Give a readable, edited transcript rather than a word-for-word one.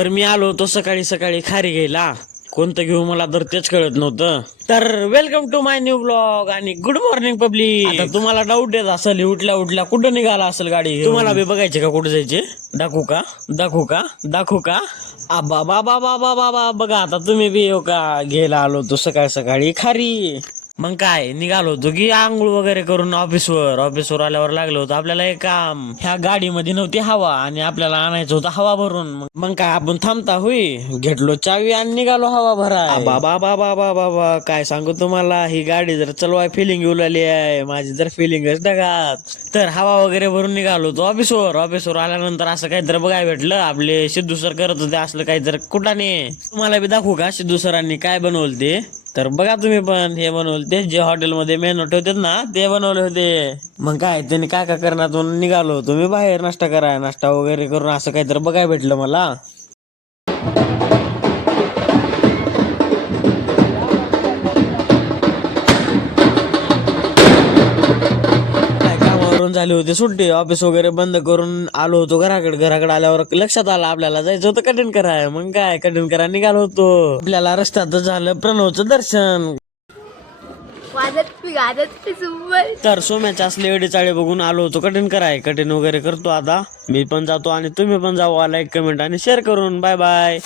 तर मी आलो होतो सकाळी सकाळी खारी घ्यायला. कोणतं घेऊ मला तर तेच कळत नव्हतं. तर welcome to my new blog आणि गुड मॉर्निंग पब्लिक. आता तुम्हाला डाऊट येत असेल उठल्या उठल्या कुठं निघाला असेल गाडी. तुम्हाला बी बघायचे का कुठे जायचे? दाखवू का दाखवू का दाखवू का? आबा बाबा बाबा बाबा बघा आता तुम्ही बी येऊ का घ्यायला आलो होतो सकाळी सकाळी खारी. मग काय निघालो होतो की आंघोळ वगैरे करून ऑफिसवर आल्यावर लागलो होतं आपल्याला एक काम. ह्या गाडीमध्ये नव्हती हवा आणि आपल्याला आणायचं होतं हवा भरून. मग काय आपण थांबता होई घेतलो चावी आणि निघालो हवा भराय. बाबा बाबा बाबा बाबा काय सांगू तुम्हाला, ही गाडी जर चलवाय फिलिंग येऊ लागली आहे माझी, जर फिलिंगच ढगात. तर हवा वगैरे भरून निघालो होतो ऑफिसवर आल्यानंतर असं काहीतरी बघायला भेटलं. आपले सिद्धू सर करत होते असलं काहीतरी कुठाने. तुम्हाला बी दाखवू का सिद्धू सरांनी काय बनवलं ते? तर बघा तुम्ही पण हे बनवले ते जे हॉटेलमध्ये मेनू ठेवतात ना ते बनवले होते. मग काय त्यांनी काय करण्यातून निघालो तुम्ही बाहेर नाश्ता वगैरे करून असं काहीतरी बघायला भेटलं मला. झाली होती सुट्टी, ऑफिस वगैरे बंद करून आलो होतो घराकडे आल्यावर लक्षात आलं आपल्याला जायचं होतं कटिंग कराय. मग काय कटिंग करायला निघालो होतो. आपल्याला रस्त्यात झालं प्रणवचं दर्शन. तर सोम्याच्या असले एवढे चाळे बघून आलो होतो कटिंग वगैरे करतो आता. मी पण जातो आणि तुम्ही पण जावा. लाईक कमेंट आणि शेअर करून. Bye bye.